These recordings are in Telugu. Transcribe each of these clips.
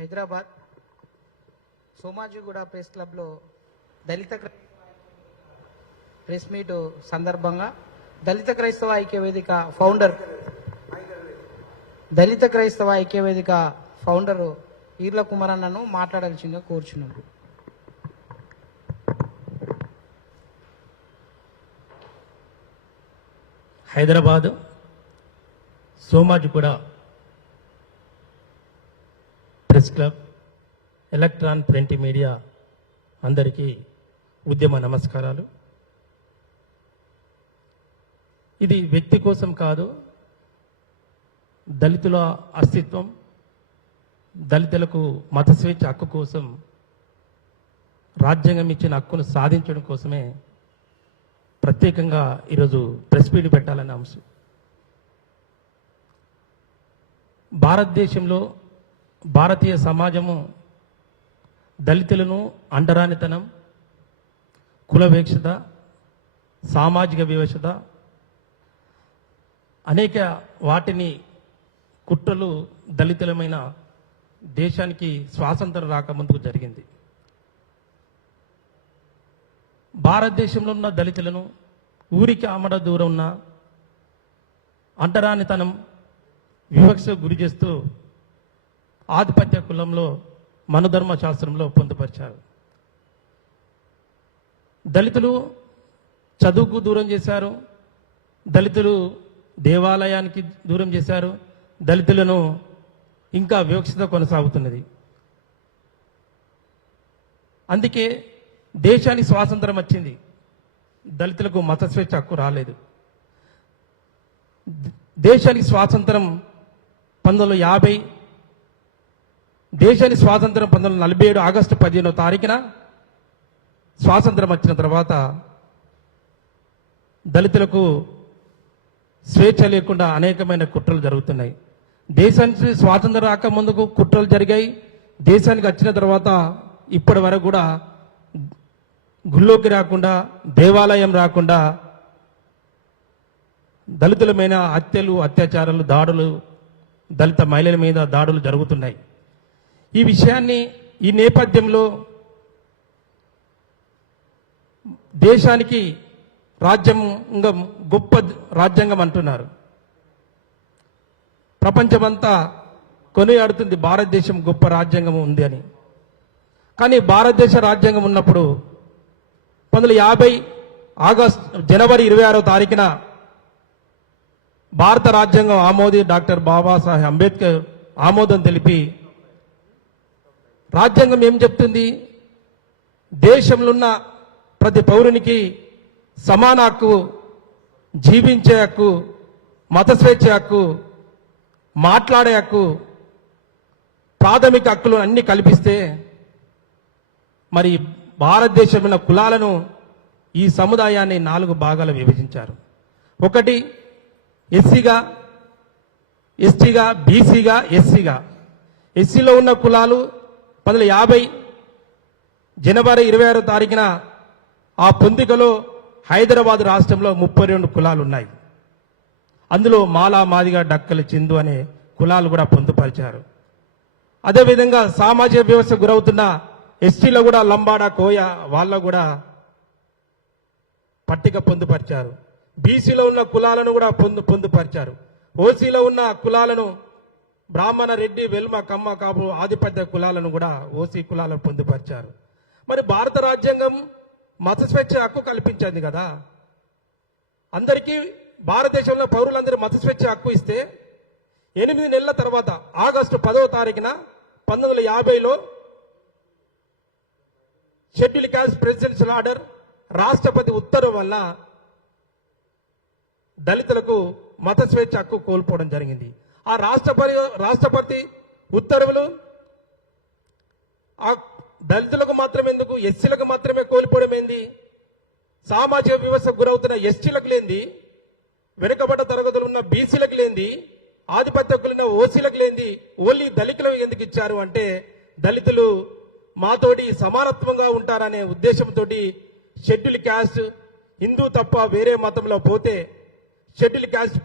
హైదరాబాద్ సోమాజిగూడ ప్రెస్ క్లబ్లో దళిత ప్రెస్ మీట్ సందర్భంగా దళిత క్రైస్తవ ఐక్యవేదిక ఫౌండర్ ఈర్ల కుమారన్నను మాట్లాడాల్సిందిగా కోరుచున్నాను. Hyderabad Somajiguda press club, electron print media అందరికీ ఉద్యమ నమస్కారాలు. ఇది వ్యక్తి కోసం కాదు, దళితుల అస్తిత్వం, దళితులకు మత స్వేచ్ఛ హక్కు కోసం, రాజ్యాంగం ఇచ్చిన హక్కును సాధించడం కోసమే ప్రత్యేకంగా ఈరోజు ప్రెస్ మీట్ పెట్టాలనే అంశం. భారతదేశంలో భారతీయ సమాజము దళితులను అంటరానితనం, కులవేక్షత, సామాజిక వివక్షత అనేక వాటిని కుట్రలు దళితులమైన దేశానికి స్వాతంత్రం రాకముందుకు జరిగింది. భారతదేశంలో ఉన్న దళితులను ఊరికి ఆమడ దూరం ఉన్న అంటరానితనం, వివక్షకు గురి చేస్తూ ఆధిపత్య కులంలో మనుధర్మ శాస్త్రంలో పొందుపరిచారు. దళితులు చదువుకు దూరం చేశారు, దళితులు దేవాలయానికి దూరం చేశారు, దళితులను ఇంకా వివక్షత కొనసాగుతున్నది. అందుకే దేశానికి స్వాతంత్రం వచ్చింది, దళితులకు మత స్వేచ్ఛ హక్కు రాలేదు. దేశానికి స్వాతంత్రం 1950, దేశానికి స్వాతంత్రం 1947 ఆగస్టు 15వ తారీఖున స్వాతంత్రం వచ్చిన తర్వాత దళితులకు స్వేచ్ఛ లేకుండా అనేకమైన కుట్రలు జరుగుతున్నాయి. దేశానికి స్వాతంత్రం రాక ముందుకు కుట్రలు జరిగాయి, దేశానికి వచ్చిన తర్వాత ఇప్పటి వరకు కూడా గుళ్ళోకి రాకుండా, దేవాలయం రాకుండా దళితులమైన హత్యలు, అత్యాచారాలు, దాడులు, దళిత మహిళల మీద దాడులు జరుగుతున్నాయి. ఈ విషయాన్ని, ఈ నేపథ్యంలో దేశానికి రాజ్యాంగం గొప్ప రాజ్యాంగం అంటున్నారు. ప్రపంచమంతా కొనియాడుతుంది భారతదేశం గొప్ప రాజ్యాంగం ఉంది అని. కానీ భారతదేశ రాజ్యాంగం ఉన్నప్పుడు 1950 జనవరి 26వ తారీఖున భారత రాజ్యాంగం డాక్టర్ బాబాసాహెబ్ అంబేద్కర్ ఆమోదం తెలిపి రాజ్యాంగం ఏం చెప్తుంది? దేశంలో ఉన్న ప్రతి పౌరునికి సమాన హక్కు, జీవించే హక్కు, మత స్వేచ్ఛ హక్కు, మాట్లాడే హక్కు, ప్రాథమిక హక్కులు అన్ని కల్పిస్తే మరి భారతదేశంలో కులాలను, ఈ సముదాయాన్ని 4 భాగాలు విభజించారు. ఒకటి ఎస్సీగా, ఎస్టీగా, బీసీగా, ఎస్సీగా. ఎస్సీలో ఉన్న కులాలు 1950 జనవరి 26వ తారీఖున ఆ పొందికలో హైదరాబాద్ రాష్ట్రంలో 32 కులాలు ఉన్నాయి. అందులో మాలా, మాదిగ, డక్కలు, చిందు అనే కులాలు కూడా పొందుపరిచారు. అదేవిధంగా సామాజిక వ్యవస్థ గురవుతున్న ఎస్టీలో కూడా లంబాడ, కోయ వాళ్ళ కూడా పట్టిక పొందుపరిచారు. బీసీలో ఉన్న కులాలను కూడా పొందుపరిచారు. ఓసీలో ఉన్న కులాలను బ్రాహ్మణ, రెడ్డి, వెల్మ, కమ్మ, కాపు ఆధిపత్య కులాలను కూడా ఓసీ కులాలను పొందుపరిచారు. మరి భారత రాజ్యాంగం మత స్వేచ్ఛ హక్కు కల్పించింది కదా, అందరికీ భారతదేశంలో పౌరులందరూ మత స్వేచ్ఛ హక్కు ఇస్తే 8 నెలల తర్వాత ఆగస్టు 10వ తారీఖున 1950లో షెడ్యూల్ క్యాస్ట్ ప్రెసిడెన్షియల్ ఆర్డర్, రాష్ట్రపతి ఉత్తర్వు వల్ల దళితులకు మత స్వేచ్ఛ హక్కు కోల్పోవడం జరిగింది. ఆ రాష్ట్రపతి ఉత్తర్వులు ఆ దళితులకు మాత్రమే ఎందుకు, ఎస్సీలకు మాత్రమే కోల్పోవడం ఏంది? సామాజిక వ్యవస్థకు గురవుతున్న ఎస్టీలకు లేంది, వెనుకబడ్డ తరగతులు ఉన్న బీసీలకు లేంది, ఆధిపత్యకులున్న ఓసీలకు లేంది, ఓన్లీ దళితులకు ఎందుకు ఇచ్చారు అంటే దళితులు మాతోటి సమానత్వంగా ఉంటారనే ఉద్దేశంతో షెడ్యూల్ క్యాస్ట్, హిందూ తప్ప వేరే మతంలో పోతే షెడ్యూల్ క్యాస్ట్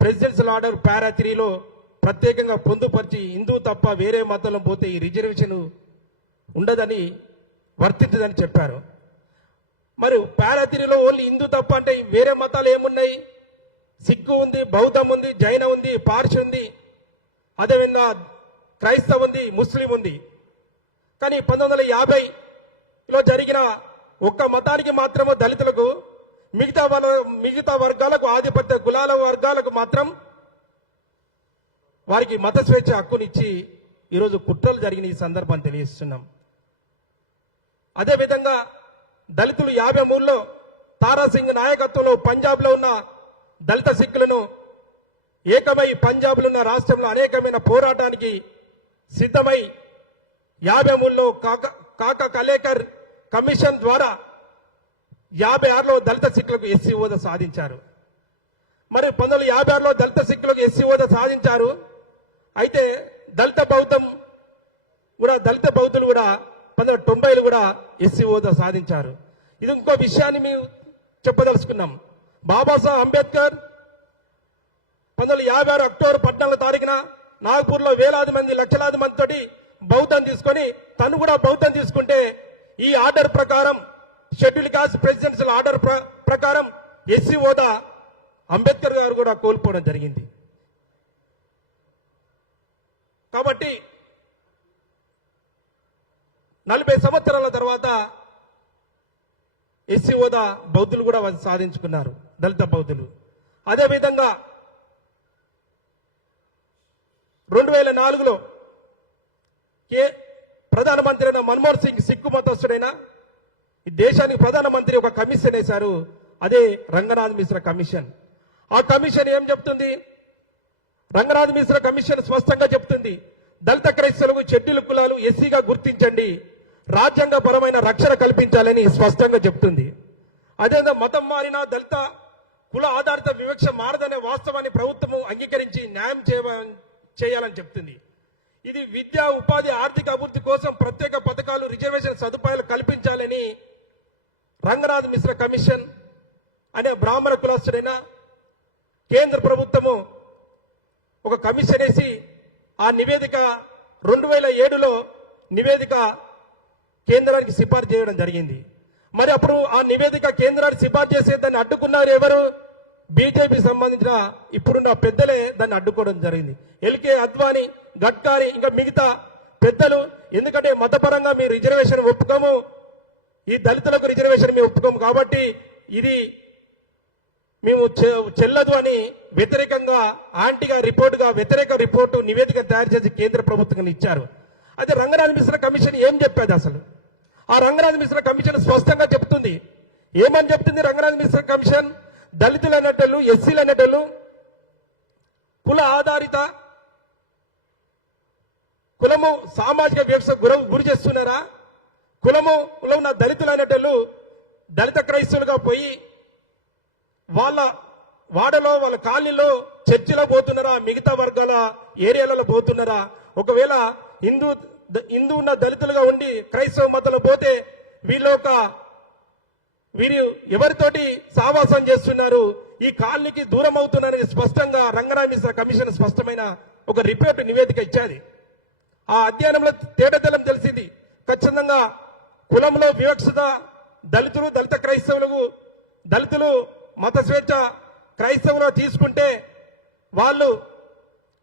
ప్రెసిడెన్షియల్ ఆర్డర్ పారా 3లో ప్రత్యేకంగా పొందుపరిచి హిందూ తప్ప వేరే మతంలో పోతే ఈ రిజర్వేషన్ ఉండదని వర్తించదని చెప్పారు. మరి పారాతిరిలో ఓన్లీ హిందూ తప్ప అంటే వేరే మతాలు ఏమున్నాయి? సిక్కు ఉంది, బౌద్ధం ఉంది, జైన ఉంది, పార్సి ఉంది, అదేవిధంగా క్రైస్తవ ఉంది, ముస్లిం ఉంది. కానీ 1950లో జరిగిన ఒక్క మతానికి మాత్రము దళితులకు, మిగతా వర్గాలకు, ఆధిపత్య కులాల వర్గాలకు మాత్రం వారికి మత స్వేచ్ఛ హక్కునిచ్చి ఈరోజు కుట్రలు జరిగిన ఈ సందర్భాన్ని తెలియజేస్తున్నాం. అదేవిధంగా దళితులు 53లో తారాసింగ్ నాయకత్వంలో పంజాబ్లో ఉన్న దళిత సిక్కులను ఏకమై పంజాబ్లో ఉన్న రాష్ట్రంలో అనేకమైన పోరాటానికి సిద్ధమై 53లో కాకా కలేకర్ కమిషన్ ద్వారా 56లో దళిత సిక్కులకు ఎస్సీ హోదా సాధించారు. మరి 1956లో దళిత సిక్కులకు ఎస్సీ హోదా సాధించారు. అయితే దళిత బౌద్ధులు కూడా 1990లో కూడా ఎస్సీ హోదా సాధించారు. ఇది ఇంకో విషయాన్ని మేము చెప్పదలుచుకున్నాం. బాబాసాహెబ్ అంబేద్కర్ 1956 అక్టోబర్ 14వ తారీఖున నాగపూర్లో వేలాది మంది, లక్షలాది మందితోటి బౌద్ధం తీసుకొని తను కూడా బౌద్ధం తీసుకుంటే ఈ ఆర్డర్ ప్రకారం, షెడ్యూల్ కాస్ట్ ప్రెసిడెన్షియల్ ఆర్డర్ ప్రకారం ఎస్సీ హోదా అంబేద్కర్ గారు కూడా కోల్పోవడం జరిగింది. కాబట్టి 40 సంవత్సరాల తర్వాత ఎస్సీ హోదా బౌద్ధులు కూడా సాధించుకున్నారు, దళిత బౌద్ధులు. అదేవిధంగా 2004లో ప్రధానమంత్రి అయిన మన్మోహన్ సింగ్ సిక్కు మతస్థుడైన ఈ దేశానికి ప్రధానమంత్రి ఒక కమిషన్ వేశారు. అదే రంగనాథ్ మిశ్రా కమిషన్. ఆ కమిషన్ ఏం చెప్తుంది? రంగనాథ్ మిశ్రా కమిషన్ స్పష్టంగా చెప్తుంది, దళిత క్రైస్తవులకు షెడ్యూల్ కులాలు ఎస్సీగా గుర్తించండి, రాజ్యాంగపరమైన రక్షణ కల్పించాలని స్పష్టంగా చెప్తుంది. అదేవిధంగా మతం మారిన దళిత కుల ఆధారిత వివక్ష మారదనే వాస్తవాన్ని ప్రభుత్వం అంగీకరించి న్యాయం చేయాలని చెప్తుంది. ఇది విద్యా, ఉపాధి, ఆర్థిక అభివృద్ధి కోసం ప్రత్యేక పథకాలు, రిజర్వేషన్ సదుపాయాలు కల్పించాలని రంగనాథ్ మిశ్రా కమిషన్ అనే బ్రాహ్మణ కులస్తుడైన కేంద్ర ప్రభుత్వము ఒక కమిషన్ వేసి ఆ నివేదిక 2007లో నివేదిక కేంద్రానికి సిఫార్సు చేయడం జరిగింది. మరి అప్పుడు ఆ నివేదిక కేంద్రానికి సిఫార్సు చేసే దాన్ని అడ్డుకున్నారు ఎవరు? బీజేపీ సంబంధించిన ఇప్పుడున్న పెద్దలే దాన్ని అడ్డుకోవడం జరిగింది. ఎల్కే అద్వానీ, గడ్కారీ, ఇంకా మిగతా పెద్దలు. ఎందుకంటే మతపరంగా మీ రిజర్వేషన్ ఒప్పుకోము, ఈ దళితులకు రిజర్వేషన్ మేము ఒప్పుకోము, కాబట్టి ఇది మేము చెల్లదు అని వ్యతిరేకంగా వ్యతిరేక రిపోర్టు నివేదిక తయారు చేసి కేంద్ర ప్రభుత్వం ఇచ్చారు. అయితే రంగనాథ్ మిశ్రా కమిషన్ ఏం చెప్పేది అసలు? ఆ రంగనాథ్ మిశ్రా కమిషన్ స్పష్టంగా చెప్తుంది. ఏమని చెప్తుంది రంగనాథ్ మిశ్రా కమిషన్? దళితులు అనేటోళ్ళు, ఎస్సీలు అనేటోళ్ళు కుల ఆధారిత కులము సామాజిక వివక్ష గురి చేస్తున్నారా? కులములో ఉన్న దళితులు అనేటోళ్ళు దళిత క్రైస్తవులుగా పోయి వాళ్ళ వాడలో, వాళ్ళ కాలనీలో చర్చిలో పోతున్నారా? మిగతా వర్గాల ఏరియాలలో పోతున్నారా? ఒకవేళ హిందూ ఉన్న దళితులుగా ఉండి క్రైస్తవ మతంలో పోతే వీరు ఎవరితోటి సావాసం చేస్తున్నారు, ఈ కాలనీకి దూరం అవుతున్నారని స్పష్టంగా రంగనాథ్ మిశ్రా కమిషన్ స్పష్టమైన ఒక రిపోర్ట్ నివేదిక ఇచ్చేది. ఆ అధ్యయనంలో తేటతెల్లం తెలిసింది. ఖచ్చితంగా కులంలో వివక్షత, దళిత క్రైస్తవులకు, దళితులు మత స్వేచ్ఛ క్రైస్తవులు తీసుకుంటే వాళ్ళు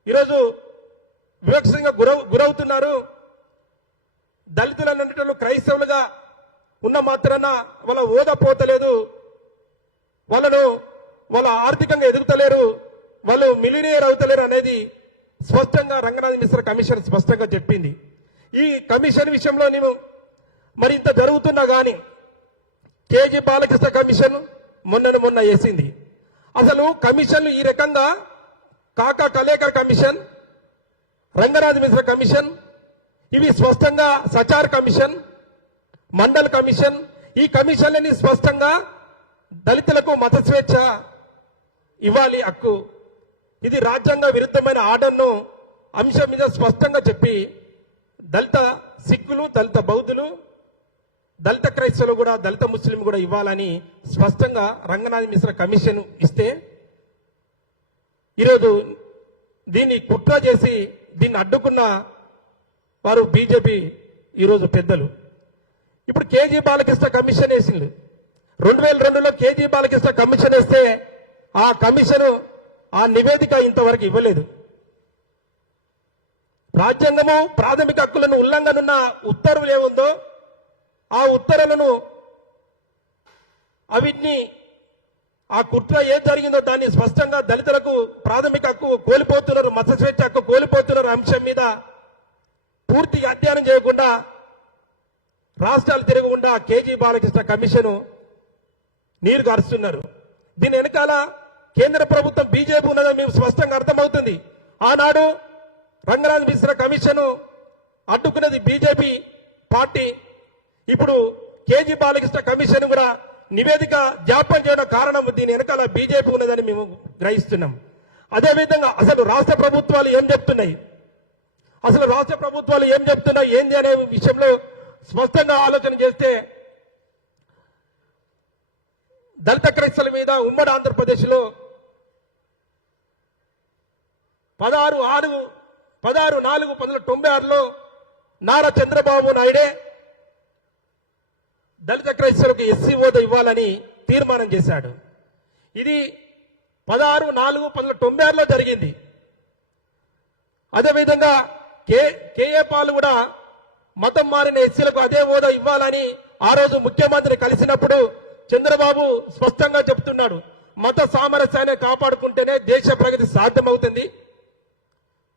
ఈరోజు వివక్షంగా గురవుతున్నారు. దళితులు అనేటోళ్ళు క్రైస్తవులుగా ఉన్న మాత్రాన వాళ్ళ హోదా పోతలేదు, వాళ్ళ ఆర్థికంగా ఎదుగుతలేరు, వాళ్ళు మిలినియర్ అవుతలేరు అనేది స్పష్టంగా రంగనాథ్ మిశ్రా కమిషన్ స్పష్టంగా చెప్పింది. ఈ కమిషన్ విషయంలో నేను మరి ఇంత జరుగుతున్నా కానీ కేజీ బాలకృష్ణ కమిషన్ మొన్న వేసింది. అసలు కమిషన్లు ఈ రకంగా కాకా కలేకర్ కమిషన్, రంగనాథ్ మిశ్రా కమిషన్, ఇవి స్పష్టంగా సచార్ కమిషన్, మండల్ కమిషన్, ఈ కమిషన్లని స్పష్టంగా దళితులకు మత స్వేచ్ఛ ఇవ్వాలి హక్కు, ఇది రాజ్యాంగ విరుద్ధమైన ఆర్డర్ను అంశం మీద స్పష్టంగా చెప్పి దళిత సిక్కులు, దళిత బౌద్ధులు, దళిత క్రైస్తవులు కూడా, దళిత ముస్లిం కూడా ఇవ్వాలని స్పష్టంగా రంగనాథ్ మిశ్రా కమిషన్ ఇస్తే ఈరోజు దీన్ని కుట్ర చేసి దీన్ని అడ్డుకున్న వారు బీజేపీ ఈరోజు పెద్దలు. ఇప్పుడు కేజీ బాలకృష్ణ కమిషన్ వేసింది. 2002లో కేజీ బాలకృష్ణ కమిషన్ వేస్తే ఆ కమిషన్ ఆ నివేదిక ఇంతవరకు ఇవ్వలేదు. రాజ్యాంగము ప్రాథమిక హక్కులను ఉల్లంఘనున్న ఉత్తర్వులు ఏముందో ఆ ఉత్తర్వులను అవిటిని ఆ కుట్ర ఏం జరిగిందో దాన్ని స్పష్టంగా దళితులకు ప్రాథమిక హక్కు కోల్పోతున్నారు, మత స్వేచ్ఛ హక్కు కోల్పోతున్నారు అంశం మీద పూర్తిగా అధ్యయనం చేయకుండా రాష్ట్రాలు తిరగకుండా కేజీ బాలకృష్ణ కమిషన్ నీరు గారుస్తున్నారు. దీని వెనకాల కేంద్ర ప్రభుత్వం బీజేపీ ఉన్నదని మీకు స్పష్టంగా అర్థమవుతుంది. ఆనాడు రంగనాథ్ మిశ్రా కమిషన్ అడ్డుకున్నది బీజేపీ పార్టీ. ఇప్పుడు కేజీ బాలకృష్ణ కమిషన్ కూడా నివేదిక జాప్యం చేయడం కారణం దీని వెనకాల బీజేపీ ఉన్నదని మేము గ్రహిస్తున్నాం. అదేవిధంగా అసలు రాష్ట్ర ప్రభుత్వాలు ఏం చెప్తున్నాయి, ఏంది అనే విషయంలో స్పష్టంగా ఆలోచన చేస్తే దళిత క్రైస్తవుల మీద ఉమ్మడి ఆంధ్రప్రదేశ్లో 16/4/1996లో నారా చంద్రబాబు నాయుడే దళిత క్రైస్తవులకు ఎస్సీ హోదా ఇవ్వాలని తీర్మానం చేశాడు. ఇది 16/4/1996లో జరిగింది. అదేవిధంగా కేఏ పాల్ కూడా మతం మారిన ఎస్సీలకు అదే హోదా ఇవ్వాలని ఆ రోజు ముఖ్యమంత్రి కలిసినప్పుడు చంద్రబాబు స్పష్టంగా చెప్తున్నాడు, మత సామరస్యాన్ని కాపాడుకుంటేనే దేశ ప్రగతి సాధ్యమవుతుంది.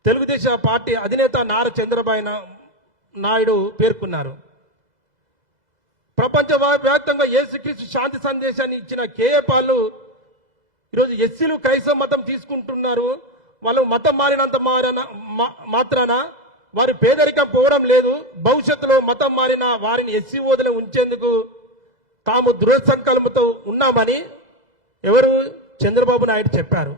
తెలుగుదేశం పార్టీ అధినేత నారా చంద్రబాబు నాయుడు పేర్కొన్నారు. ప్రపంచవ్యాప్తంగా యేసుక్రీస్తు శాంతి సందేశాన్ని ఇచ్చిన కేఏ పాల్ ఈరోజు ఎస్సీలు క్రైస్తవ మతం తీసుకుంటున్నారు. వాళ్ళు మతం మారినంత మాత్రాన వారి పేదరికం పోవడం లేదు. భవిష్యత్తులో మతం మారిన వారిని ఎస్సీ హోదాలో ఉంచేందుకు తాము దృఢ సంకల్పంతో ఉన్నామని ఎవరు చంద్రబాబు నాయుడు చెప్పారు.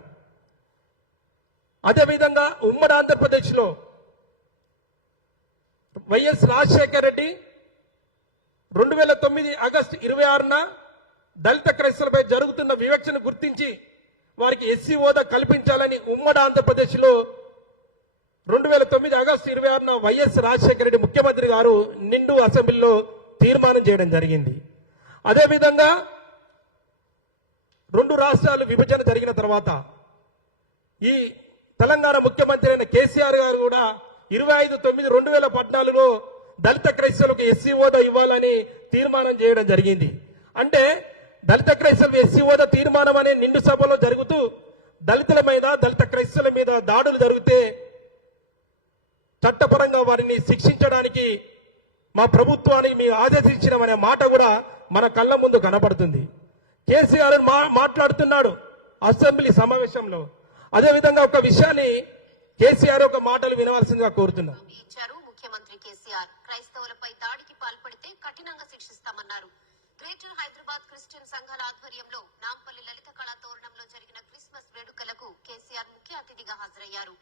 అదేవిధంగా ఉమ్మడి ఆంధ్రప్రదేశ్లో వైఎస్ రాజశేఖర రెడ్డి 2009 ఆగస్టు 26న దళిత క్రైస్తవులపై జరుగుతున్న వివక్షను గుర్తించి వారికి ఎస్సీ హోదా కల్పించాలని ఉమ్మడి ఆంధ్రప్రదేశ్లో 2009 ఆగస్టు 26న వైఎస్ రాజశేఖర రెడ్డి ముఖ్యమంత్రి గారు నిండు అసెంబ్లీలో తీర్మానం చేయడం జరిగింది. అదేవిధంగా 2 రాష్ట్రాలు విభజన జరిగిన తర్వాత ఈ తెలంగాణ ముఖ్యమంత్రి అయిన కేసీఆర్ గారు కూడా 25/9/2014లో దళిత క్రైస్తవులకు ఎస్సీ హోదా ఇవ్వాలని తీర్మానం చేయడం జరిగింది. అంటే దళిత క్రైస్తవులకు ఎస్సీ హోదా తీర్మానం అనే నిండు సభలో జరుగుతూ దళితుల మీద దళిత క్రైస్తవుల మీద దాడులు జరిగితే చట్టపరంగా వారిని శిక్షించడానికి మా ప్రభుత్వానికి మేము ఆదేశించినామనే మాట కూడా మన కళ్ళ ముందు కనబడుతుంది. కేసీఆర్ మాట్లాడుతున్నాడు అసెంబ్లీ సమావేశంలో. అదేవిధంగా ఒక విషయాన్ని కేసీఆర్ ఒక మాటలు వినవలసిందిగా కోరుతున్నా. ముఖ్యమంత్రి కేసీఆర్ క్రైస్తవులపై దాడికి పాల్పడితే కఠినంగా శిక్షిస్తామన్నారు. గ్రేటర్ హైదరాబాద్ క్రిస్టియన్ సంఘాల ఆధ్వర్యంలో నాంపల్లి లలిత కళా తోరణంలో జరిగిన క్రిస్మస్ వేడుకలకు కేసీఆర్ ముఖ్య అతిథిగా హాజరయ్యారు.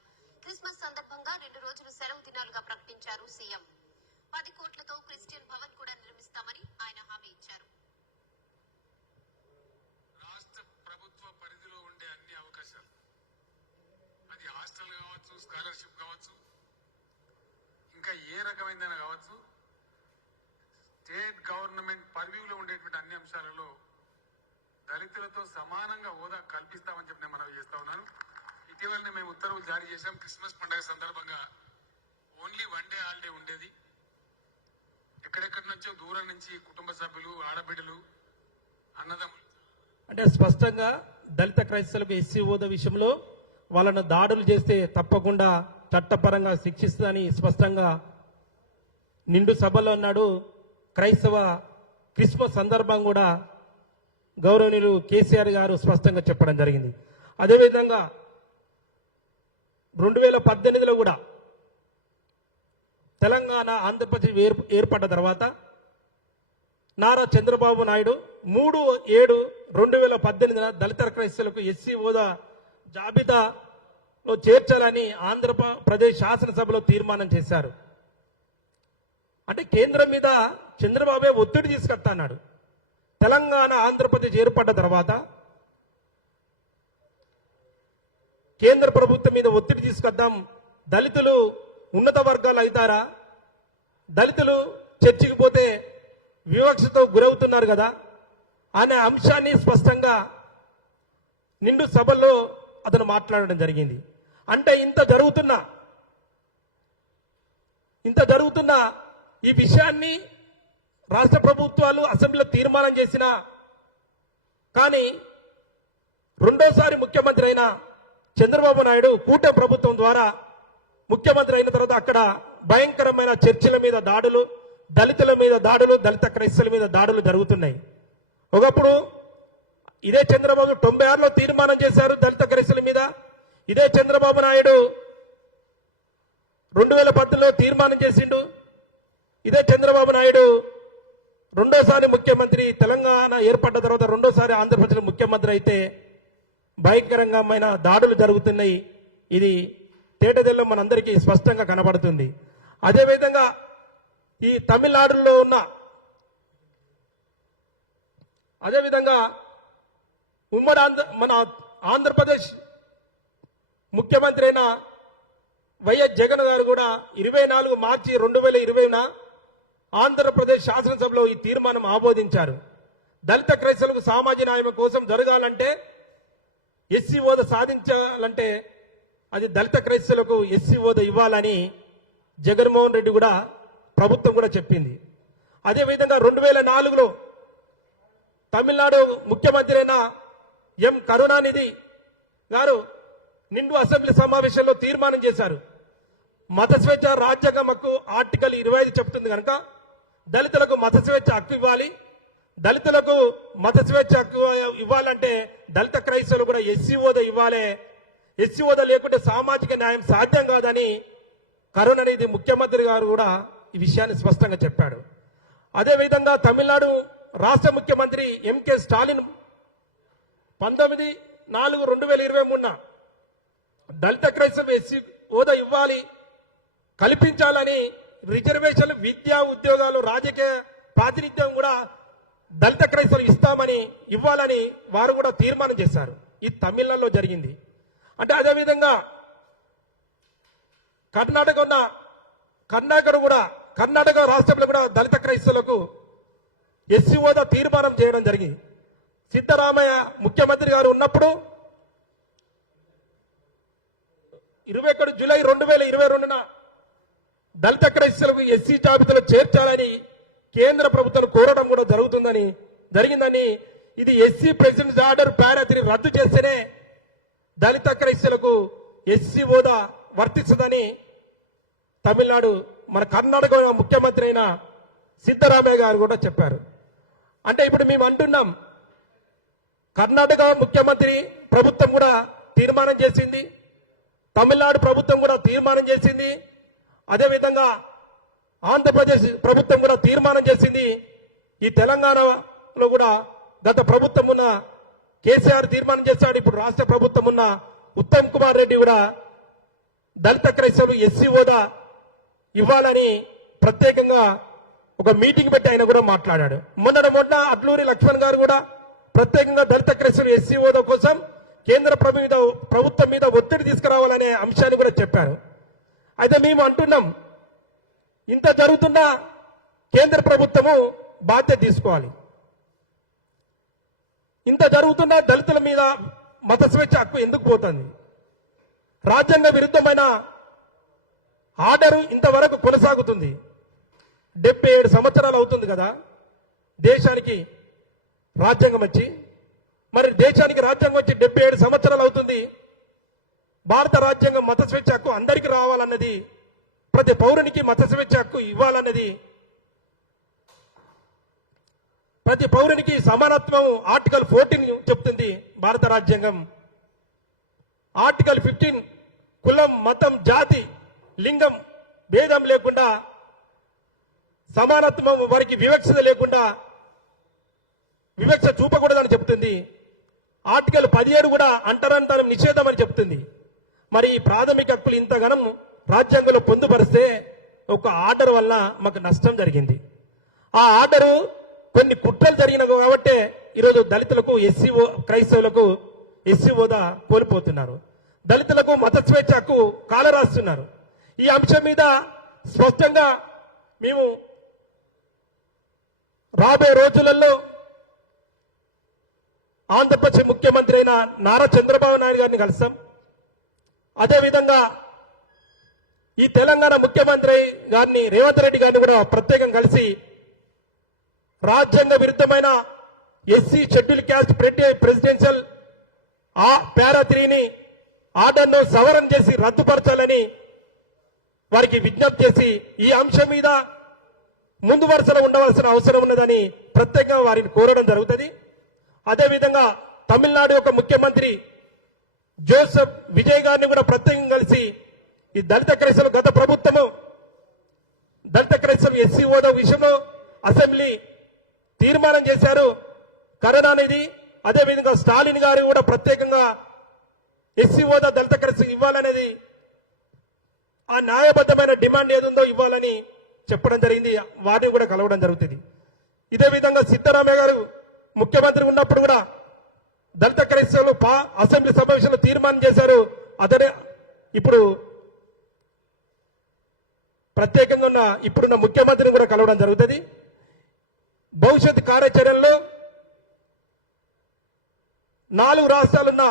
క్రిస్మస్ సందర్భంగా 2 రోజులు సెలవు దినాలుగా ప్రకటించారు సీఎం. 10 కోట్లతో క్రిస్టియన్ భవన్ కూడా నిర్మిస్తామని ఆయన హామీ ఇచ్చారు. రాష్ట్ర ప్రభుత్వ పరిధిలో ఉండే అన్ని అవకాశాలు, అది హాస్టల్ కావచ్చు, స్కాలర్షిప్ కావచ్చు, ఇంకా ఏ రకమైందైనా కావచ్చు, స్టేట్ గవర్నమెంట్ పర్వ్యూలో ఉండేటువంటి అన్ని అంశాలలో దళితులతో సమానంగా హోదా కల్పిస్తామని చెప్పి నేను మనవి చేస్తా ఉన్నాను. ఇటీవలనే మేము ఉత్తర్వులు జారీ చేశాం. క్రిస్మస్ పండుగ సందర్భంగా ఓన్లీ 1 డే హాలిడే ఉండేది. ఎక్కడెక్కడి నుంచో దూరం నుంచి కుటుంబ సభ్యులు, ఆడబిడ్డలు, అన్నదమ్ములు అంటే స్పష్టంగా దళిత క్రైస్తవులకు ఎస్సీ హోదా విషయంలో వాళ్ళను దాడులు చేస్తే తప్పకుండా చట్టపరంగా శిక్షిస్తుందని స్పష్టంగా నిండు సభలో అన్నాడు. క్రైస్తవ క్రిస్మస్ సందర్భం కూడా గౌరవనీయులు కేసీఆర్ గారు స్పష్టంగా చెప్పడం జరిగింది. అదేవిధంగా 2018లో కూడా తెలంగాణ ఆంధ్రప్రదేశ్ ఏర్పడ్డ తర్వాత నారా చంద్రబాబు నాయుడు 3/7/2018 దళిత క్రైస్తవులకు ఎస్సీ హోదా జాబితాలో చేర్చాలని ఆంధ్రప్రదేశ్ శాసనసభలో తీర్మానం చేశారు. అంటే కేంద్రం మీద చంద్రబాబే ఒత్తిడి తీసుకొస్తాడు. తెలంగాణ ఆంధ్రప్రదేశ్ ఏర్పడ్డ తర్వాత కేంద్ర ప్రభుత్వం మీద ఒత్తిడి తీసుకొద్దాం, దళితులు ఉన్నత వర్గాలు అవుతారా, దళితులు చర్చికి పోతే వివక్షతో గురవుతున్నారు కదా అనే అంశాన్ని స్పష్టంగా నిండు సభల్లో అతను మాట్లాడడం జరిగింది. అంటే ఇంత జరుగుతున్న ఈ విషయాన్ని రాష్ట్ర ప్రభుత్వాలు అసెంబ్లీలో తీర్మానం చేసినా కానీ రెండోసారి ముఖ్యమంత్రి అయిన చంద్రబాబు నాయుడు కూటమి ప్రభుత్వం ద్వారా ముఖ్యమంత్రి అయిన తర్వాత అక్కడ భయంకరమైన చర్చిల మీద దాడులు, దళితుల మీద దాడులు, దళిత క్రైస్తవుల మీద దాడులు జరుగుతున్నాయి. ఒకప్పుడు ఇదే చంద్రబాబు 96లో తీర్మానం చేశారు దళిత క్రైస్తవుల మీద. ఇదే చంద్రబాబు నాయుడు 2010లో తీర్మానం చేసిండు. ఇదే చంద్రబాబు నాయుడు రెండోసారి ముఖ్యమంత్రి, తెలంగాణ ఏర్పడ్డ తర్వాత రెండోసారి ఆంధ్రప్రదేశ్ ముఖ్యమంత్రి అయితే భయంకరంగా దాడులు జరుగుతున్నాయి. ఇది తేటతెల్లం మనందరికీ స్పష్టంగా కనబడుతుంది. అదేవిధంగా ఈ తమిళనాడులో ఉన్న అదేవిధంగా మన ఆంధ్రప్రదేశ్ ముఖ్యమంత్రి అయిన వైఎస్ జగన్ గారు కూడా 24 మార్చి 2020న ఆంధ్రప్రదేశ్ శాసనసభలో ఈ తీర్మానం ఆమోదించారు. దళిత క్రైస్తవులకు సామాజిక న్యాయం కోసం జరగాలంటే, ఎస్సీ హోదా సాధించాలంటే అది దళిత క్రైస్తవులకు ఎస్సీ హోదా ఇవ్వాలని జగన్మోహన్ రెడ్డి కూడా ప్రభుత్వం కూడా చెప్పింది. అదేవిధంగా 2004లో తమిళనాడు ముఖ్యమంత్రి అయిన ఎం కరుణానిధి గారు నిండు అసెంబ్లీ సమావేశంలో తీర్మానం చేశారు. మత స్వేచ్ఛ రాజ్యాంగం హక్కు ఆర్టికల్ 25 చెప్తుంది కనుక దళితులకు మత స్వేచ్ఛ హక్కు ఇవ్వాలి. దళితులకు మత స్వేచ్ఛ హక్కు ఇవ్వాలంటే దళిత క్రైస్తవులు కూడా ఎస్సీ హోదా ఇవ్వాలి. ఎస్సీ హోదా లేకుంటే సామాజిక న్యాయం సాధ్యం కాదని కరుణానిధి ముఖ్యమంత్రి గారు కూడా ఈ విషయాన్ని స్పష్టంగా చెప్పాడు. అదేవిధంగా తమిళనాడు రాష్ట్ర ముఖ్యమంత్రి ఎంకే స్టాలిన్ 19/4/2023న దళిత క్రైస్తవ ఎస్సీ హోదా ఇవ్వాలి, కల్పించాలని, రిజర్వేషన్లు, విద్యా, ఉద్యోగాలు, రాజకీయ ప్రాతినిధ్యం కూడా దళిత క్రైస్తవులు ఇస్తామని ఇవ్వాలని వారు కూడా తీర్మానం చేశారు. ఇది తమిళనాడులో జరిగింది. అంటే అదేవిధంగా కర్ణాటక రాష్ట్రంలో కూడా దళిత క్రైస్తవులకు ఎస్సీ హోదా తీర్మానం చేయడం జరిగింది. సిద్ధరామయ్య ముఖ్యమంత్రి గారు ఉన్నప్పుడు 21 జూలై 2022న దళిత క్రైస్తవులకు ఎస్సీ జాబితాలో చేర్చాలని కేంద్ర ప్రభుత్వం కోరడం కూడా జరిగిందని ఇది ఎస్సీ ప్రెసిడెంట్ ఆర్డర్ పారా 3 రద్దు చేస్తేనే దళిత క్రైస్తవులకు ఎస్సీ హోదా వర్తిస్తుందని తమిళనాడు మన కర్ణాటక ముఖ్యమంత్రి అయిన సిద్ధరామయ్య గారు కూడా చెప్పారు. అంటే ఇప్పుడు మేము అంటున్నాం, కర్ణాటక ముఖ్యమంత్రి ప్రభుత్వం కూడా తీర్మానం చేసింది, తమిళనాడు ప్రభుత్వం కూడా తీర్మానం చేసింది, అదేవిధంగా ఆంధ్రప్రదేశ్ ప్రభుత్వం కూడా తీర్మానం చేసింది. ఈ తెలంగాణలో కూడా గత ప్రభుత్వం ఉన్న కేసీఆర్ తీర్మానం చేశాడు. ఇప్పుడు రాష్ట్ర ప్రభుత్వం ఉన్న ఉత్తమ్ కుమార్ రెడ్డి కూడా దళిత క్రైస్తవులు ఎస్సీ హోదా ఇవ్వాలని ప్రత్యేకంగా ఒక మీటింగ్ పెట్టి ఆయన కూడా మాట్లాడాడు. మొన్న అట్లూరి లక్ష్మణ్ గారు కూడా ప్రత్యేకంగా దళిత క్రైస్తవులు ఎస్సీ హోదా కోసం కేంద్ర ప్రభుత్వం మీద ఒత్తిడి తీసుకురావాలనే అంశాన్ని కూడా చెప్పారు. అయితే మేము అంటున్నాం, ఇంత జరుగుతున్న కేంద్ర ప్రభుత్వము బాధ్యత తీసుకోవాలి. ఇంత జరుగుతున్న దళితుల మీద మత స్వేచ్ఛ హక్కు ఎందుకు పోతుంది? రాజ్యాంగ విరుద్ధమైన ఆర్డర్ ఇంతవరకు కొనసాగుతుంది. 77 సంవత్సరాలు అవుతుంది కదా దేశానికి రాజ్యాంగం వచ్చి. మరి దేశానికి రాజ్యాంగం వచ్చి 77 సంవత్సరాలు అవుతుంది. భారత రాజ్యాంగం మత స్వేచ్ఛ హక్కు అందరికీ రావాలన్నది, ప్రతి పౌరునికి మత స్వేచ్ఛ హక్కు ఇవ్వాలన్నది, ప్రతి పౌరునికి సమానత్వం ఆర్టికల్ 14 చెప్తుంది భారత రాజ్యాంగం. ఆర్టికల్ 15 కులం, మతం, జాతి, లింగం భేదం లేకుండా సమానత్వం, వారికి వివక్షత లేకుండా వివక్ష చూపకూడదని చెప్తుంది. ఆర్టికల్ 17 కూడా అంటరానితనం నిషేధం అని చెప్తుంది. మరి ఈ ప్రాథమిక హక్కులు ఇంతగానం రాజ్యాంగంలో పొందుపరిస్తే ఒక ఆర్డర్ వల్ల మాకు నష్టం జరిగింది. ఆ ఆర్డరు కొన్ని కుట్రలు జరిగినవి కాబట్టి ఈరోజు దళితులకు క్రైస్తవులకు ఎస్సీ హోదా కోల్పోతున్నారు. దళితులకు మత స్వేచ్ఛ హక్కు కాలరాస్తున్నారు. ఈ అంశం మీద స్పష్టంగా మేము రాబోయే రోజులలో ఆంధ్రప్రదేశ్ ముఖ్యమంత్రి అయిన నారా చంద్రబాబు నాయుడు గారిని కలుస్తాం. అదేవిధంగా ఈ తెలంగాణ ముఖ్యమంత్రి గారిని రేవంత్ రెడ్డి గారిని కూడా ప్రత్యేకంగా కలిసి రాజ్యాంగ విరుద్ధమైన ఎస్సీ షెడ్యూల్ క్యాస్ట్ ప్రెసిడెన్షియల్ పారా 3ని ఆర్డర్ను సవరణ చేసి రద్దుపరచాలని వారికి విజ్ఞప్తి చేసి ఈ అంశం మీద ముందు వరుసలో ఉండవలసిన అవసరం ఉన్నదని ప్రత్యేకంగా వారిని కోరడం జరుగుతుంది. అదేవిధంగా తమిళనాడు యొక్క ముఖ్యమంత్రి జోసెఫ్ విజయ్ గారిని కూడా ప్రత్యేకంగా కలిసి ఈ దళిత క్రైస్తవులు గత ప్రభుత్వము దళిత క్రైస్తవులు ఎస్సీ హోదా విషయంలో అసెంబ్లీ తీర్మానం చేశారు. కరుణానిధి అదేవిధంగా స్టాలిన్ గారు కూడా ప్రత్యేకంగా ఎస్సీ హోదా దళిత క్రైస్తవులు ఇవ్వాలనేది ఆ న్యాయబద్ధమైన డిమాండ్ ఏదుందో ఇవ్వాలని చెప్పడం జరిగింది. వారిని కూడా కలవడం జరుగుతుంది. ఇదే విధంగా సిద్ధరామయ్య గారు ముఖ్యమంత్రి ఉన్నప్పుడు కూడా దళిత క్రైస్తవులు అసెంబ్లీ సమావేశంలో తీర్మానం చేశారు. అతనే ఇప్పుడు ప్రత్యేకంగా ఉన్న ఇప్పుడున్న ముఖ్యమంత్రిని కూడా కలవడం జరుగుతుంది. భవిష్యత్ కార్యాచరణలో 4 రాష్ట్రాలున్న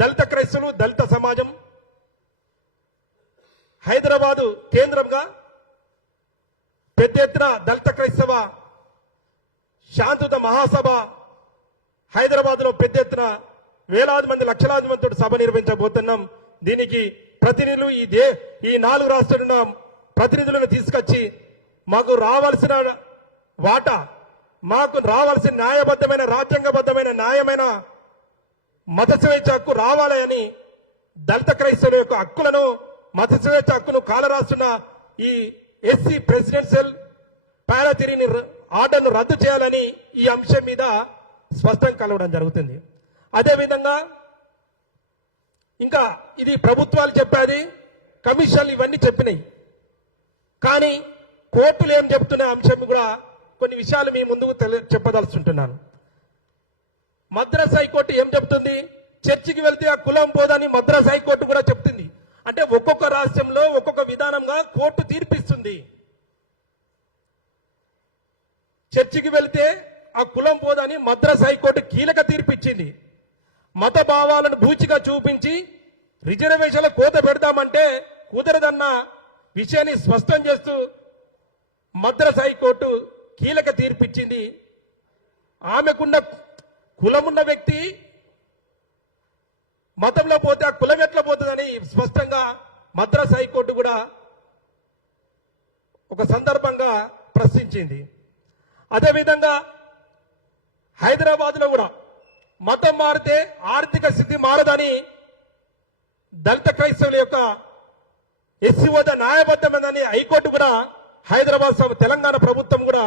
దళిత క్రైస్తవులు దళిత సమాజం హైదరాబాదు కేంద్రంగా పెద్ద ఎత్తున దళిత క్రైస్తవ శాంతియుత మహాసభ హైదరాబాద్ లో పెద్ద ఎత్తున వేలాది మంది లక్షలాది మందితో సభ నిర్వహించబోతున్నాం. దీనికి ప్రతినిధులు ఈ 4 రాష్ట్రాలున్న ప్రతినిధులను తీసుకొచ్చి మాకు రావాల్సిన వాటా, మాకు రావాల్సిన న్యాయబద్ధమైన రాజ్యాంగబద్ధమైన న్యాయమైన మత స్వేచ్ఛ హక్కు రావాలి అని దళిత క్రైస్తవుల యొక్క హక్కులను మత స్వేచ్ఛ హక్కును కాలరాస్తున్న ఈ ఎస్సీ ప్రెసిడెన్షియల్ పారా 3ని ఆర్డర్ను రద్దు చేయాలని ఈ అంశం మీద స్పష్టంగా కలవడం జరుగుతుంది. అదేవిధంగా ఇంకా ఇది ప్రభుత్వాలు చెప్పేది, కమిషన్లు ఇవన్నీ చెప్పినాయి. కానీ కోర్టులు ఏం చెప్తున్న అంశం కూడా కొన్ని విషయాలు మీ ముందుకు చెప్పదలుచుకుంటున్నాను. మద్రాస్ హైకోర్టు ఏం చెప్తుంది? చర్చికి వెళ్తే ఆ కులం పోదని మద్రాస్ హైకోర్టు కూడా చెప్తుంది. అంటే ఒక్కొక్క రాష్ట్రంలో ఒక్కొక్క విధానంగా కోర్టు తీర్పిస్తుంది. చర్చికి వెళ్తే ఆ కులం పోదని మద్రాస్ హైకోర్టు కీలక తీర్పిచ్చింది. మత భావాలను బూచిగా చూపించి రిజర్వేషన్ల కోత పెడదామంటే కుదరదన్న విషయాన్ని స్పష్టం చేస్తూ మద్రాస్ హైకోర్టు కీలక తీర్పిచ్చింది. ఆమెకున్న కులమున్న వ్యక్తి మతంలో పోతే ఆ కులం ఎట్లా పోతుందని స్పష్టంగా మద్రాస్ హైకోర్టు కూడా ఒక సందర్భంగా ప్రశ్నించింది. అదేవిధంగా హైదరాబాద్ లో కూడా మతం మారితే ఆర్థిక స్థితి మారదని దళిత క్రైస్తవుల యొక్క ఎస్సీ హోదా న్యాయబద్ధమైనదని హైకోర్టు కూడా హైదరాబాద్ తెలంగాణ ప్రభుత్వం కూడా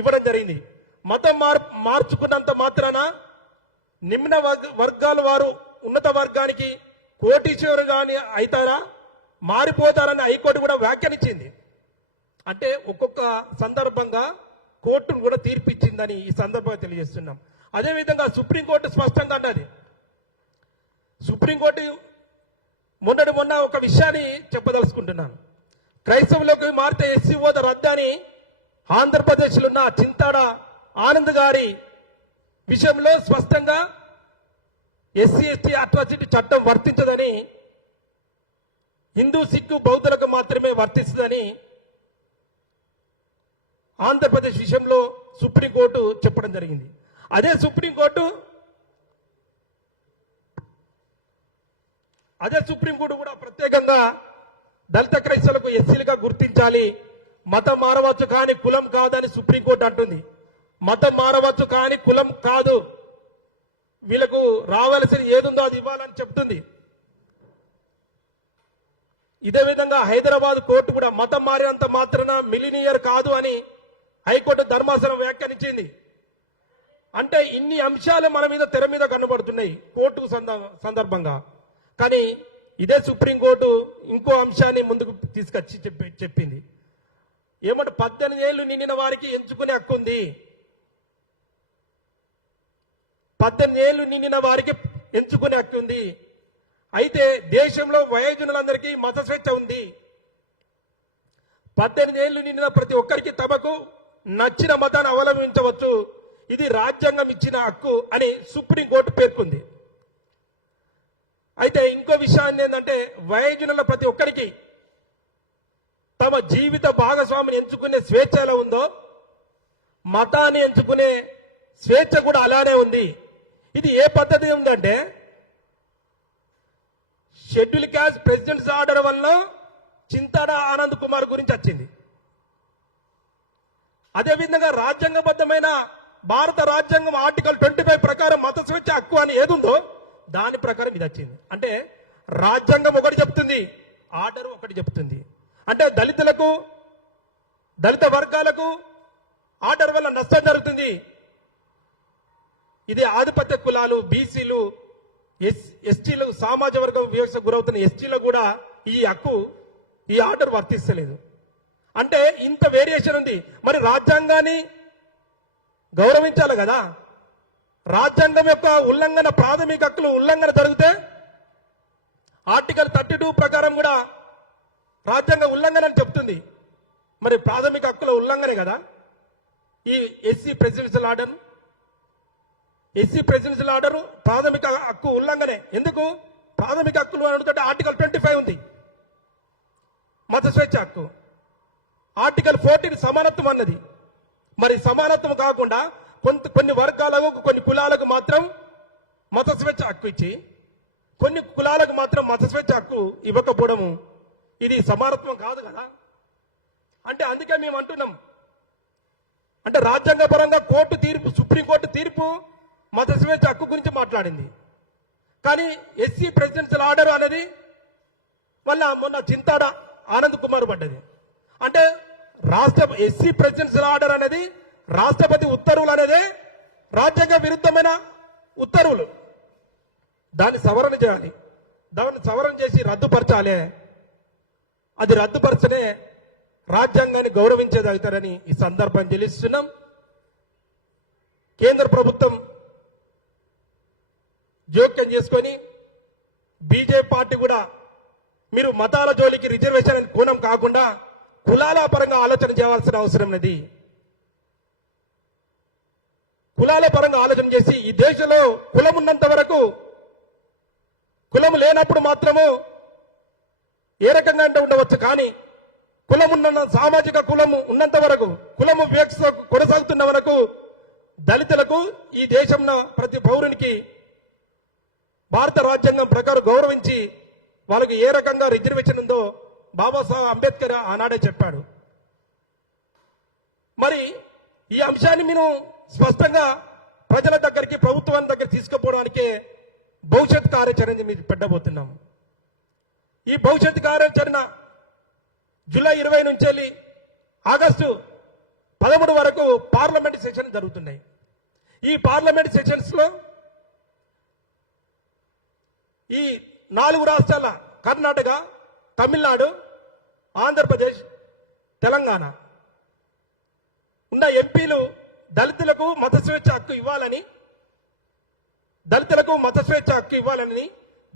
ఇవ్వడం జరిగింది. మతం మార్చుకున్నంత మాత్రాన నిమ్న వర్గాల వారు ఉన్నత వర్గానికి కోటీశ్వరు గాని అవుతారా, మారిపోతారని హైకోర్టు కూడా వ్యాఖ్యానించింది. అంటే ఒక్కొక్క సందర్భంగా కోర్టును కూడా తీర్పిచ్చిందని ఈ సందర్భంగా తెలియజేస్తున్నాం. అదేవిధంగా సుప్రీంకోర్టు స్పష్టంగా అన్నది. సుప్రీంకోర్టు మొన్న ఒక విషయాన్ని చెప్పదలుచుకుంటున్నాను. క్రైస్తవులకు మారితే ఎస్సీ హోదా రద్దని ఆంధ్రప్రదేశ్లో ఉన్న చింతాడ ఆనంద్ గారి విషయంలో స్పష్టంగా ఎస్సీ ఎస్టీ అట్రాసిటీ చట్టం వర్తించదని, హిందూ సిక్కు బౌద్ధులకు మాత్రమే వర్తిస్తుందని ఆంధ్రప్రదేశ్ విషయంలో సుప్రీంకోర్టు చెప్పడం జరిగింది. అదే సుప్రీంకోర్టు కూడా ప్రత్యేకంగా దళిత క్రైస్తవులకు ఎస్సీలుగా గుర్తించాలి, మతం మారవచ్చు కానీ కులం కాదని సుప్రీంకోర్టు అంటుంది. మతం మారవచ్చు కానీ కులం కాదు, వీళ్ళకు రావాల్సిన ఏదుందో అది ఇవ్వాలని చెప్తుంది. ఇదే విధంగా హైదరాబాద్ కోర్టు కూడా మతం మారినంత మాత్రాన మిలినియర్ కాదు అని హైకోర్టు ధర్మాసనం వ్యాఖ్యానించింది. అంటే ఇన్ని అంశాలు మన మీద తెర మీద కనబడుతున్నాయి కోర్టు సందర్భంగా. కానీ ఇదే సుప్రీంకోర్టు ఇంకో అంశాన్ని ముందుకు తీసుకొచ్చి చెప్పింది. ఏమంటే 18 ఏళ్లు నిండిన వారికి ఎంచుకునే హక్కు ఉంది. 18 ఏళ్లు నిండిన వారికి ఎంచుకునే హక్కు ఉంది. అయితే దేశంలో వయోజనులందరికీ మత స్వేచ్ఛ ఉంది. 18 ఏళ్లు నిండిన ప్రతి ఒక్కరికి తమకు నచ్చిన మతాన్ని అవలంబించవచ్చు. ఇది రాజ్యాంగం ఇచ్చిన హక్కు అని సుప్రీంకోర్టు పేర్కొంది. అయితే ఇంకో విషయాన్ని ఏంటంటే వయోజనుల ప్రతి ఒక్కరికి తమ జీవిత భాగస్వామిని ఎంచుకునే స్వేచ్ఛ ఎలా ఉందో మతాన్ని ఎంచుకునే స్వేచ్ఛ కూడా అలానే ఉంది. ఇది ఏ పద్ధతి ఉందంటే షెడ్యూల్ క్యాస్ట్ ప్రెసిడెంట్స్ ఆర్డర్ వల్ల చింతాడ ఆనంద్ కుమార్ గురించి వచ్చింది. అదేవిధంగా రాజ్యాంగబద్ధమైన భారత రాజ్యాంగం ఆర్టికల్ 25 ప్రకారం మత స్వేచ్ఛ హక్కు అని ఏదుందో దాని ప్రకారం ఇది వచ్చింది. అంటే రాజ్యాంగం ఒకటి చెప్తుంది, ఆర్డర్ ఒకటి చెప్తుంది. అంటే దళిత వర్గాలకు ఆర్డర్ వల్ల నష్టం జరుగుతుంది. ఇది ఆధిపత్య కులాలు, బీసీలు, ఎస్టీలు, సామాజిక వర్గం వివక్షకు గురవుతున్న ఎస్టీలు కూడా ఈ హక్కు, ఈ ఆర్డర్ వర్తిస్తలేదు. అంటే ఇంత వేరియేషన్ ఉంది. మరి రాజ్యాంగాన్ని గౌరవించాలి కదా. రాజ్యాంగం యొక్క ఉల్లంఘన, ప్రాథమిక హక్కులు ఉల్లంఘన జరిగితే ఆర్టికల్ 32 ప్రకారం కూడా రాజ్యాంగ ఉల్లంఘన అని చెప్తుంది. మరి ప్రాథమిక హక్కుల ఉల్లంఘనే కదా ఈ ఎస్సీ ప్రెసిడెన్షియల్ ఆర్డర్ ప్రాథమిక హక్కు ఉల్లంఘనే. ఎందుకు ప్రాథమిక హక్కులు అడుగుతుంటే ఆర్టికల్ 25 ఉంది మత స్వేచ్ఛ హక్కు, ఆర్టికల్ 14 సమానత్వం అన్నది. మరి సమానత్వం కాకుండా కొన్ని వర్గాలకు, కొన్ని కులాలకు మాత్రం మత స్వేచ్ఛ హక్కు ఇచ్చి కొన్ని కులాలకు మాత్రం మత స్వేచ్ఛ హక్కు ఇవ్వకపోవడము ఇది సమానత్వం కాదు కదా. అంటే అందుకే మేము అంటున్నాం, అంటే రాజ్యాంగపరంగా సుప్రీంకోర్టు తీర్పు మత స్వేచ్ఛ హక్కు గురించి మాట్లాడింది. కానీ ఎస్సీ ప్రెసిడెన్షియల్ ఆర్డర్ అనేది మొన్న చింతాడ ఆనంద్ కుమార్ పడ్డది. అంటే ఎస్సీ ప్రెసిడెన్షియల్ ఆర్డర్ అనేది రాష్ట్రపతి ఉత్తర్వులు అనేది రాజ్యాంగ విరుద్ధమైన ఉత్తర్వులు. దాన్ని సవరణ చేయాలి, దాన్ని సవరణ చేసి రద్దుపరచాలి. అది రద్దుపరచనే రాజ్యాంగాన్ని గౌరవించేదవుతారని ఈ సందర్భం తెలుస్తున్నాం. కేంద్ర ప్రభుత్వం జోక్యం చేసుకొని బీజేపీ పార్టీ కూడా మీరు మతాల జోలికి రిజర్వేషన్ కోణం కాకుండా కులాల పరంగా ఆలోచన చేయాల్సిన అవసరం ఉన్నది. కులాల పరంగా ఆలోచన చేసి ఈ దేశంలో కులం ఉన్నంత వరకు, కులం లేనప్పుడు మాత్రము ఏ రకంగా అంటే ఉండవచ్చు. కానీ కులం ఉన్న సామాజిక కులము ఉన్నంత వరకు, కులము వివక్ష కొనసాగుతున్న వరకు దళితులకు ఈ దేశంలో ప్రతి పౌరునికి భారత రాజ్యాంగం ప్రకారం గౌరవించి వాళ్ళకి ఏ రకంగా రిజర్వేషన్ ఉందో బాబాసాహెబ్ అంబేద్కర్ ఆనాడే చెప్పాడు. మరి ఈ అంశాన్ని మేము స్పష్టంగా ప్రజల దగ్గరికి, ప్రభుత్వం దగ్గర తీసుకుపోవడానికే భవిష్యత్ కార్యాచరణ మీరు పెట్టబోతున్నాం. ఈ భవిష్యత్ కార్యాచరణ జూలై 20 నుంచి వెళ్ళి ఆగస్టు 13 వరకు పార్లమెంట్ సెషన్ జరుగుతున్నాయి. ఈ పార్లమెంట్ సెషన్స్ లో ఈ 4 రాష్ట్రాల కర్ణాటక, తమిళనాడు, ఆంధ్రప్రదేశ్, తెలంగాణ ఉన్న ఎంపీలు దళితులకు మత స్వేచ్ఛ హక్కు ఇవ్వాలని,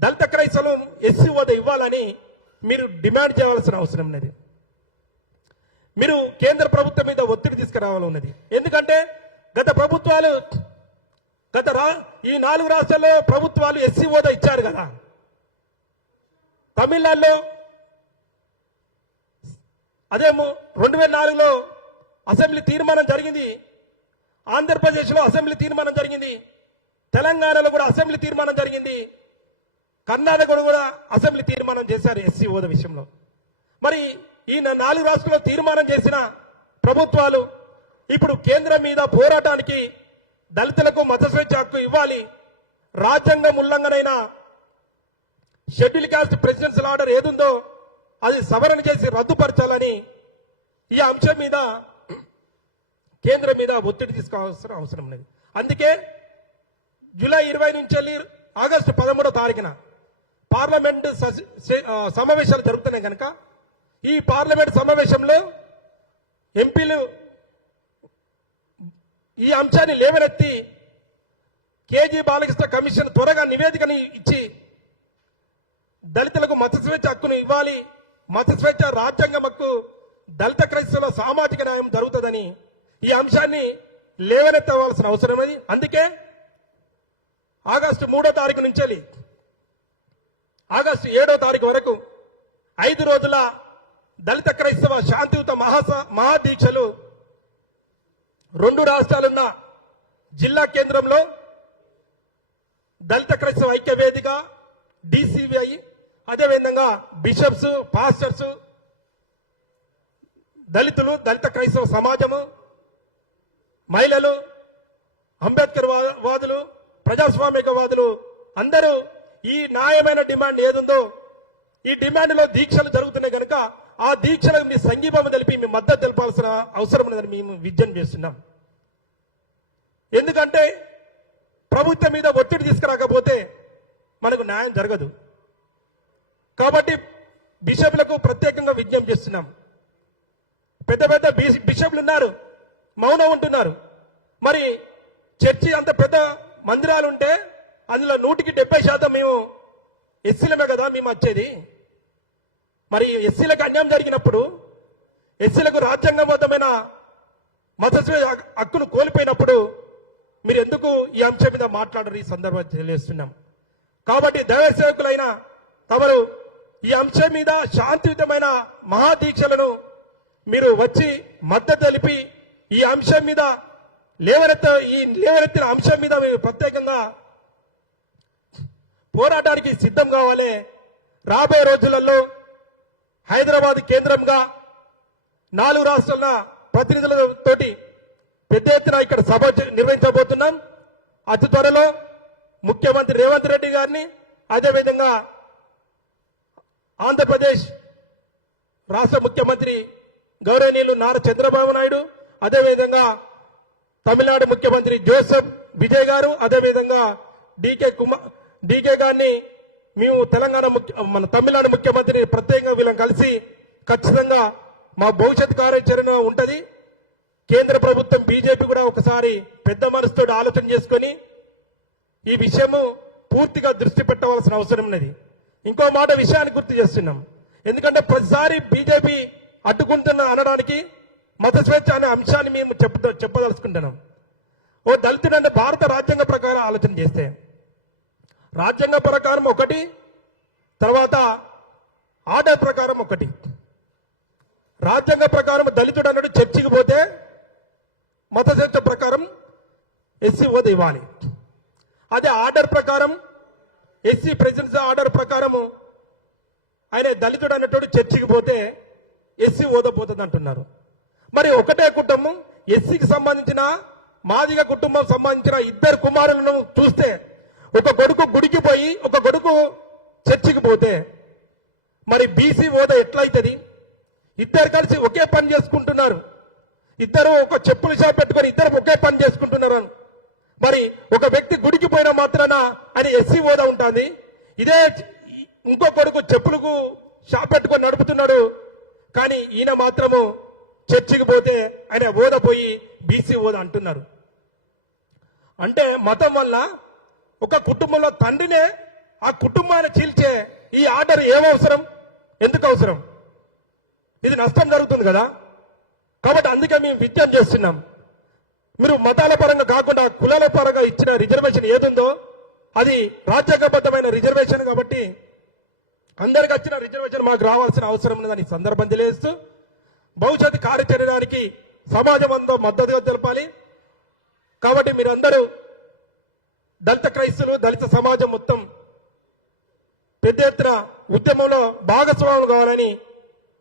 దళిత క్రైస్తవులు ఎస్సీ హోదా ఇవ్వాలని మీరు డిమాండ్ చేయాల్సిన అవసరం ఉన్నది. మీరు కేంద్ర ప్రభుత్వం మీద ఒత్తిడి తీసుకురావాలని ఉన్నది. ఎందుకంటే గత ప్రభుత్వాలు, ఈ 4 రాష్ట్రాల్లో ప్రభుత్వాలు ఎస్సీ హోదా ఇచ్చారు కదా. తమిళనాడులో అదేమో 2004లో అసెంబ్లీ తీర్మానం జరిగింది, ఆంధ్రప్రదేశ్లో అసెంబ్లీ తీర్మానం జరిగింది, తెలంగాణలో కూడా అసెంబ్లీ తీర్మానం జరిగింది, కర్ణాటకలో కూడా అసెంబ్లీ తీర్మానం చేశారు ఎస్సీ హోదా విషయంలో. మరి ఈ 4 రాష్ట్రాల్లో తీర్మానం చేసిన ప్రభుత్వాలు ఇప్పుడు కేంద్రం మీద పోరాటానికి దళితులకు మత స్వేచ్ఛ హక్కు ఇవ్వాలి, రాజ్యాంగం ఉల్లంఘనైన షెడ్యూల్ క్యాస్ట్ ప్రెసిడెన్షియల్ ఆర్డర్ ఏదుందో అది సవరణ చేసి రద్దుపరచాలని ఈ అంశం మీద కేంద్రం మీద ఒత్తిడి తీసుకోవాల్సిన అవసరం ఉన్నది. అందుకే జూలై 20 నుంచి వెళ్ళి ఆగస్టు 13వ తారీఖున పార్లమెంట్ సమావేశాలు జరుగుతున్నాయి కనుక ఈ పార్లమెంట్ సమావేశంలో ఎంపీలు ఈ అంశాన్ని లేవనెత్తి కేజీ బాలకృష్ణ కమిషన్ త్వరగా నివేదికని ఇచ్చి దళితులకు మత స్వేచ్ఛ హక్కును ఇవ్వాలి, మత స్వేచ్ఛ రాజ్యాంగం హక్కు, దళిత క్రైస్తవుల సామాజిక న్యాయం జరుగుతుందని ఈ అంశాన్ని లేవనెత్తవలసిన అవసరం ఉంది. అందుకే ఆగస్టు 3వ తారీఖు నుంచి ఆగస్టు 7వ తారీఖు వరకు 5 రోజుల దళిత క్రైస్తవ శాంతియుత మహాదీక్షలు 2 రాష్ట్రాలున్న జిల్లా కేంద్రంలో దళిత క్రైస్తవ ఐక్య వేదిక, డిసివిఐ, అదేవిధంగా బిషప్స్, పాస్టర్స్, దళితులు, దళిత క్రైస్తవ సమాజము, మహిళలు, అంబేద్కర్ వాదులు, ప్రజాస్వామికవాదులు అందరూ ఈ న్యాయమైన డిమాండ్ ఏదుందో ఈ డిమాండ్లో దీక్షలు జరుగుతున్నాయి కనుక ఆ దీక్షలకు మీ సంఘీభావం తెలిపి మీ మద్దతు తెలపాల్సిన అవసరం ఉందని మేము విజ్ఞప్తి చేస్తున్నాం. ఎందుకంటే ప్రభుత్వం మీద ఒత్తిడి తీసుకురాకపోతే మనకు న్యాయం జరగదు. కాబట్టి బిషప్లకు ప్రత్యేకంగా విజ్ఞప్తి చేస్తున్నాం. పెద్ద పెద్ద బిషప్లు ఉన్నారు, మౌనం ఉంటున్నారు. మరి చర్చి అంత పెద్ద మందిరాలు ఉంటే అందులో 170% మేము ఎస్సీలమే కదా మేము వచ్చేది. మరి ఎస్సీలకు అన్యాయం జరిగినప్పుడు, ఎస్సీలకు రాజ్యాంగబద్ధమైన మత హక్కును కోల్పోయినప్పుడు మీరు ఎందుకు ఈ అంశం మీద మాట్లాడరు? ఈ సందర్భంగా తెలియజేస్తున్నాం. కాబట్టి దైవ సేవకులైన తమరు ఈ అంశం మీద శాంతియుతమైన మహాదీక్షలను మీరు వచ్చి మద్దతు తెలిపి ఈ అంశం మీద లేవనెత్తిన అంశం మీద మీరు ప్రత్యేకంగా పోరాటానికి సిద్ధం కావాలి. రాబోయే రోజులలో హైదరాబాద్ కేంద్రంగా 4 రాష్ట్రాల ప్రతినిధులతోటి పెద్ద ఎత్తున ఇక్కడ సభ నిర్వహించబోతున్నాం. అతి త్వరలో ముఖ్యమంత్రి రేవంత్ రెడ్డి గారిని, అదేవిధంగా ఆంధ్రప్రదేశ్ రాష్ట్ర ముఖ్యమంత్రి గౌరవనీయులు నారా చంద్రబాబు నాయుడు, అదేవిధంగా తమిళనాడు ముఖ్యమంత్రి జోసెఫ్ విజయ్ గారు, అదేవిధంగా డీకే గారిని మేము మన తమిళనాడు ముఖ్యమంత్రిని ప్రత్యేకంగా వీళ్ళని కలిసి ఖచ్చితంగా మా భవిష్యత్ కార్యాచరణ ఉంటది. కేంద్ర ప్రభుత్వం బీజేపీ కూడా ఒకసారి పెద్ద మనసుతో ఆలోచన చేసుకొని ఈ విషయము పూర్తిగా దృష్టి పెట్టవలసిన అవసరం ఉన్నది. ఇంకో మాట విషయాన్ని గుర్తు చేస్తున్నాం. ఎందుకంటే ప్రతిసారి బీజేపీ అడ్డుకుంటున్న అనడానికి మత స్వేచ్ఛ అనే అంశాన్ని మేము చెప్పదలుచుకుంటున్నాం. ఓ దళితుడంటే భారత రాజ్యాంగ ప్రకారం ఆలోచన చేస్తే రాజ్యాంగ ప్రకారం ఒకటి, తర్వాత ఆర్డర్ ప్రకారం ఒకటి. రాజ్యాంగ ప్రకారం దళితుడు అన్నాడు చర్చికి పోతే మత స్వేచ్ఛ ప్రకారం ఎస్సీ హోదా ఇవ్వాలి. అదే ఆర్డర్ ప్రకారం ఎస్సీ ప్రెసిడెన్సీ ఆర్డర్ ప్రకారము ఆయన దళితుడు అన్నట్టు చర్చికి పోతే ఎస్సీ హోదా పోతుంది అంటున్నారు. మరి ఒకటే కుటుంబం ఎస్సీకి సంబంధించిన మాదిగ కుటుంబం సంబంధించిన 2 కుమారులను చూస్తే ఒక కొడుకు గుడికి పోయి ఒక కొడుకు చర్చికి పోతే మరి బీసీ హోదా ఎట్లయితుంది? ఇద్దరు కలిసి ఒకే పని చేసుకుంటున్నారు, ఇద్దరు ఒక చెప్పుల షాప్ పెట్టుకొని ఇద్దరు ఒకే పని చేసుకుంటున్నారు. మరి ఒక వ్యక్తి గుడికి పోయిన మాత్రాన ఆయన ఎస్సీ హోదా ఉంటుంది, ఇదే ఇంకో కొడుకు చెప్పులకు షాప్ పెట్టుకొని నడుపుతున్నాడు, కానీ ఈయన మాత్రము చర్చికి పోతే ఆయన హోదా పోయి బీసీ హోదా అంటున్నారు. అంటే మతం వల్ల ఒక కుటుంబంలో తండ్రినే ఆ కుటుంబాన్ని చీల్చే ఈ ఆర్డర్ ఏమవసరం, ఎందుకు అవసరం? ఇది నష్టం జరుగుతుంది కదా. కాబట్టి అందుకే మేము విజ్ఞప్తి చేస్తున్నాం, మీరు మతాల పరంగా కాకుండా కులాల పరంగా ఇచ్చిన రిజర్వేషన్ ఏదుందో అది రాజ్యాంగబద్ధమైన రిజర్వేషన్ కాబట్టి అందరికి వచ్చిన రిజర్వేషన్ మాకు రావాల్సిన అవసరం ఉన్నదని సందర్భం తెలియజేస్తూ భవిష్యత్తు కార్యాచరణకి సమాజం అంతా మద్దతుగా తెలపాలి. కాబట్టి మీరందరూ దళిత క్రైస్తవులు, దళిత సమాజం మొత్తం పెద్ద ఎత్తున ఉద్యమంలో భాగస్వాములు కావాలని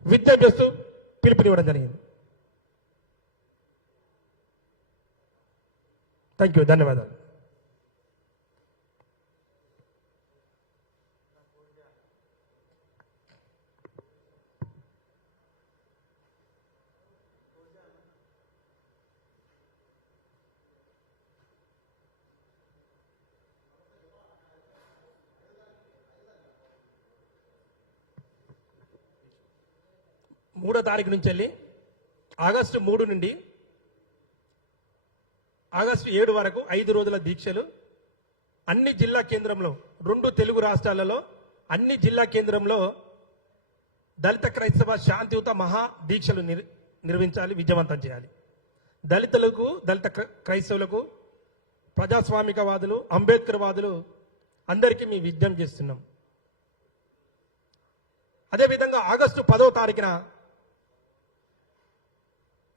విజ్ఞప్తి చేస్తూ పిలుపునివ్వడం జరిగింది. థ్యాంక్ యూ, ధన్యవాదాలు. మూడో తారీఖు నుంచి వెళ్ళి ఆగస్టు 3 నుండి ఆగస్టు 7 వరకు 5 రోజుల దీక్షలు అన్ని జిల్లా కేంద్రంలో 2 తెలుగు రాష్ట్రాలలో అన్ని జిల్లా కేంద్రంలో దళిత క్రైస్తవ శాంతియుత మహా దీక్షలు నిర్వహించాలి, విజయవంతం చేయాలి. దళితులకు, దళిత క్రైస్తవులకు, ప్రజాస్వామికవాదులు, అంబేద్కర్ వాదులు అందరికీ మీ విజ్ఞప్తి చేస్తున్నాం. అదేవిధంగా ఆగస్టు 10వ తారీఖున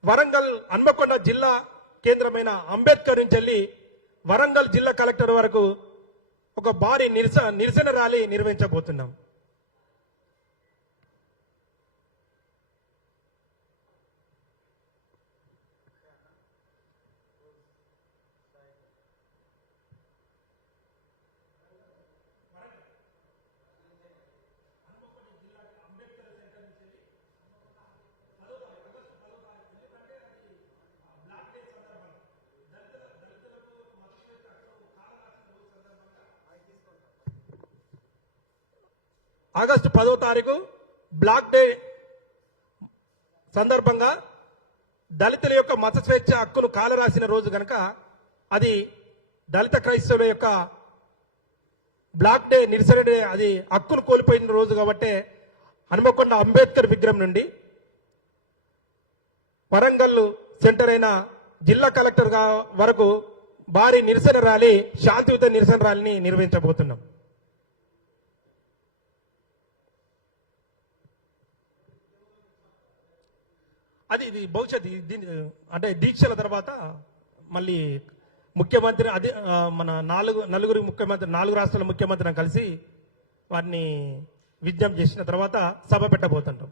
వరంగల్ హన్మకొండ జిల్లా కేంద్రమైన అంబేద్కర్ నుంచి వెళ్ళి వరంగల్ జిల్లా కలెక్టర్ వరకు ఒక భారీ నిరసన ర్యాలీ నిర్వహించబోతున్నాం. ఆగస్టు 10వ తారీఖు బ్లాక్ డే సందర్భంగా దళితుల యొక్క మత స్వేచ్ఛ హక్కును కాలరాసిన రోజు కనుక అది దళిత క్రైస్తవుల యొక్క బ్లాక్ డే, నిరసన డే, అది హక్కును కోల్పోయిన రోజు కాబట్టి హనుమకొండ అంబేద్కర్ విగ్రహం నుండి వరంగల్ సెంటర్ అయిన జిల్లా కలెక్టర్ వరకు భారీ నిరసన ర్యాలీ, శాంతియుత నిరసన ర్యాలీని నిర్వహించబోతున్నాం. అది ఇది భవిష్యత్ అంటే దీక్షల తర్వాత మళ్ళీ ముఖ్యమంత్రి అదే మన నలుగురు ముఖ్యమంత్రి, 4 రాష్ట్రాల ముఖ్యమంత్రిని కలిసి వారిని విజ్ఞప్తి చేసిన తర్వాత సభ పెట్టబోతుంటాం.